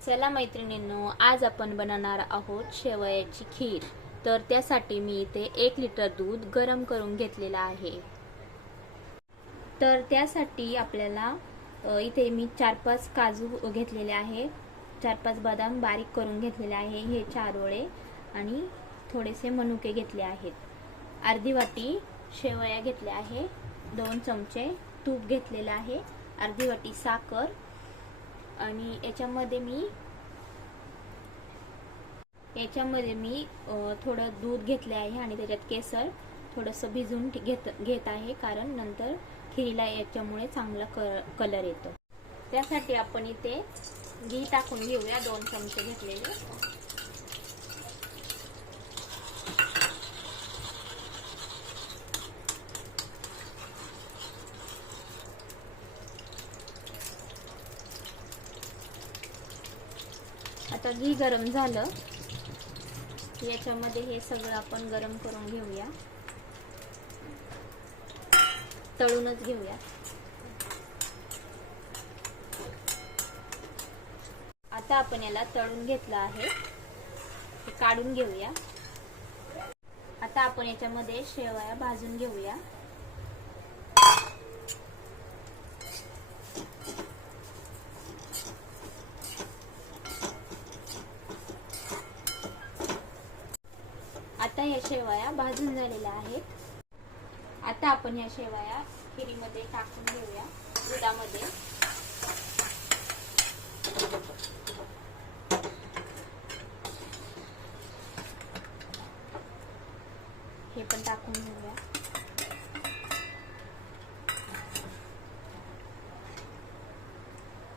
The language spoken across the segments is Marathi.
चला मैत्रिणींनो, आज आपण बनवणार आहोत शेवयाची खीर। तर त्यासाठी मी इथे 1 लिटर दूध गरम करून घेतलेला आहे। तर त्यासाठी आपल्याला इथे मी 4-5 काजू घेतलेले आहे, 4-5 बदाम बारीक करून घेतलेले आहे, हे 4 ओळे आणि थोडेसे मनुके घेतले आहेत। अर्धी वाटी शेवया घेतल्या आहे, 2 चमचे तूप घेतलेले आहे, अर्धी वाटी साखर आणि याच्यामध्ये मी थोडं दूध घेतले आहे आणि त्याच्यात केसर थोडंसं भिजवून घेत आहे, कारण नंतर खीरीला याच्यामुळे चांगला कलर येतो। त्यासाठी आपण इथे घी टाकून घेऊया, 2 चमचे घेतलेले। आता घी गरम झालं, याच्यामध्ये हे सगळं आपण गरम करून घेऊया, तळूनच घेऊया। आता आपण याला तळून घेतलं आहे, हे काढून घेऊया। आता आपण याच्यामध्ये शेवया भाजून घेऊया। आता या शेवया भाजून झालेल्या आहेत। आता आपण या शेवया खिरीमध्ये टाकून घेऊया, दुधामध्ये। हे पण टाकून घेऊया।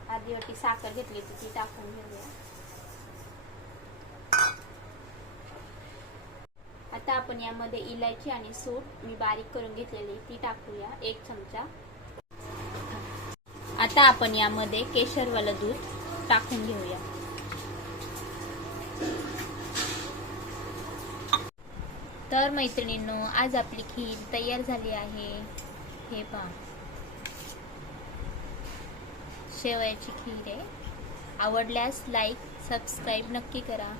अर्धी वाटी साखर घेतली होती, ती टाकून घेऊया। आता आपण यामध्ये इलायची आणि सूट मी बारीक करून घेतलेली ती टाकूया, 1 चमचा। आता आपण यामध्ये केशरवालं दूध टाकून घेऊया। तर मैत्रिणींनो, आज आपली खीर तयार झाली आहे। हे पहा, शेवयाची खीर आहे। आवडल्यास लाईक, सबस्क्राईब नक्की करा।